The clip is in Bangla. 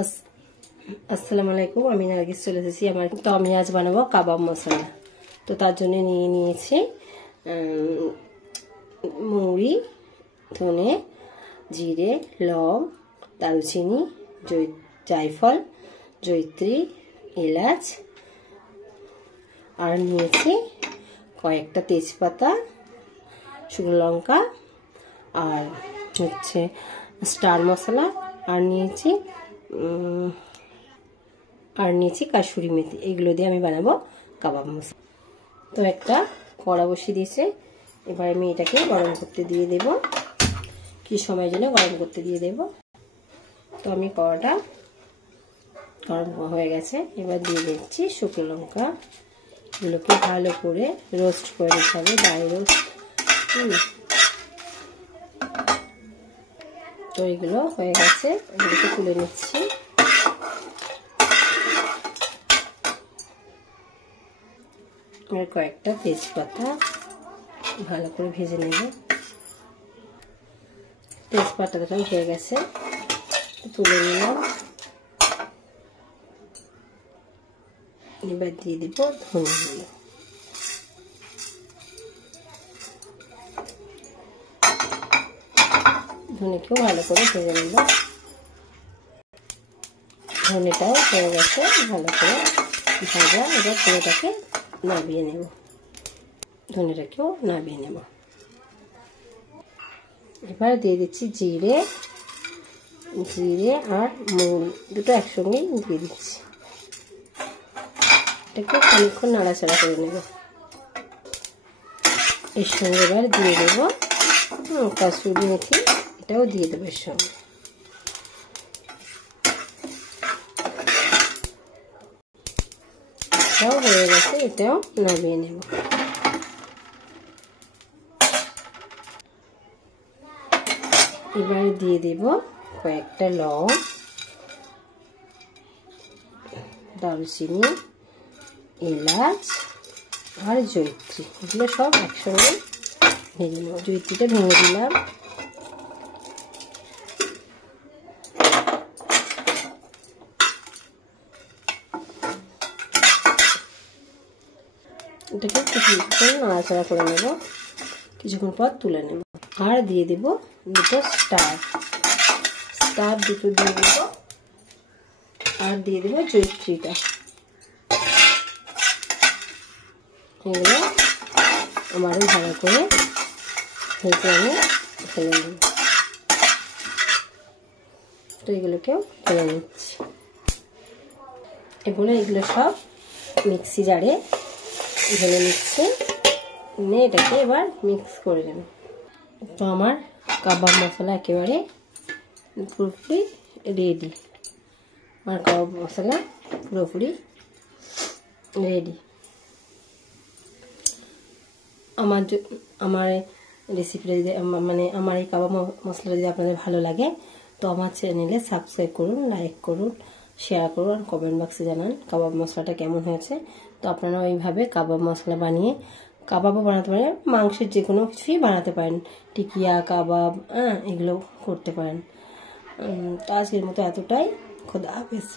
আসসালামু আলাইকুম। আমি নার্গিস চলে এসেছি। আমি আজ বানাবো কাবাব মশলা। তো তার জন্য নিয়ে নিয়েছি মৌরি, ধনে, জিরে, লং, দারুচিনি, জায়ফল, জয়িত্রী, এলাচ, আর নিয়েছি কয়েকটা তেজপাতা, শুকনো লঙ্কা, আর হচ্ছে স্টার মশলা, আর নিয়েছি কাসুরি মেথি। এগুলো দিয়ে আমি বানাবো কাবাব মশলা। তো একটা কড়া বসিয়ে দিয়েছে। এবার আমি এটাকে গরম করতে দিয়ে দেব। কি সময়ের জন্য গরম করতে দিয়ে দেব। তো আমি কড়াটা গরম হয়ে গেছে। এবার দিয়ে দিচ্ছি শুকনো লঙ্কা। এগুলোকে ভালো করে রোস্ট করে নিতে হবে, ড্রাই রোস্ট। তো এগুলো হয়ে গেছে, এগুলোকে তুলে নিচ্ছি। আর কয়েকটা তেজপাতা ভালো করে ভেজে নেব। তেজপাতাটা হয়ে গেছে, তুলে নিলাম। এবার দিয়ে দিব ধনেগুলো। ধনেকেও ভালো করে ভেজে নেব। ধনেটাও হয়ে গেছে ভালো করে ভাজা। এবার ধনেটাকে নামিয়ে নেব। ধনেটাকেও নামিয়ে নেব। এবার দিয়ে দিচ্ছি জিরে আর মৌরি, দুটো একসঙ্গে দিয়ে দিচ্ছি। এটাকে খানিকক্ষণ নাড়াচাড়া করে নেব। এর সঙ্গে এবার দিয়ে দেব কাসুরি মেথি, এটাও দিয়ে দেবো এর সঙ্গে। এটাও হয়ে গেছে, এটাও নামিয়ে নেব। এবার দিয়ে দেব কয়েকটা লং, দারুচিনি, এলাচ আর জয়িত্রী। এগুলো সব একসঙ্গে ভেজে নেব। জয়িত্রীটা ভেঙে দিলাম। এটাকে কিছুক্ষণ নাড়াচাড়া করে নেব। কিছুক্ষণ পর তুলে নেব। আর দিয়ে দেব দুটো স্টার দুটো দিয়ে দেব। আর দিয়ে দেবো জয়িত্রীটা। এগুলো আমারও ভালো করে ভেজে আমি ফেলে নেব। তো এগুলোকেও ফেলে নিচ্ছি। এগুলো সব মিক্সি জারে ঢেলে নিচ্ছে। এটাকে এবার মিক্স করে নেব। তো আমার কাবাব মশলা একেবারে পুরোপুরি রেডি। আমার কাবাব মশলা পুরোপুরি রেডি। আমার রেসিপিটা যদি আমার এই কাবাব মশলা যদি আপনাদের ভালো লাগে, তো আমার চ্যানেলে সাবস্ক্রাইব করুন, লাইক করুন, শেয়ার করুন, আর কমেন্ট বক্সে জানান কাবাব মশলাটা কেমন হয়েছে। তো আপনারা ওইভাবে কাবাব মশলা বানিয়ে কাবাবও বানাতে পারেন, মাংসের যে কোনো কিছুই বানাতে পারেন, টিকিয়া কাবাব এগুলো করতে পারেন। তো আজকের মতো এতটাই। খোদা হাফেজ।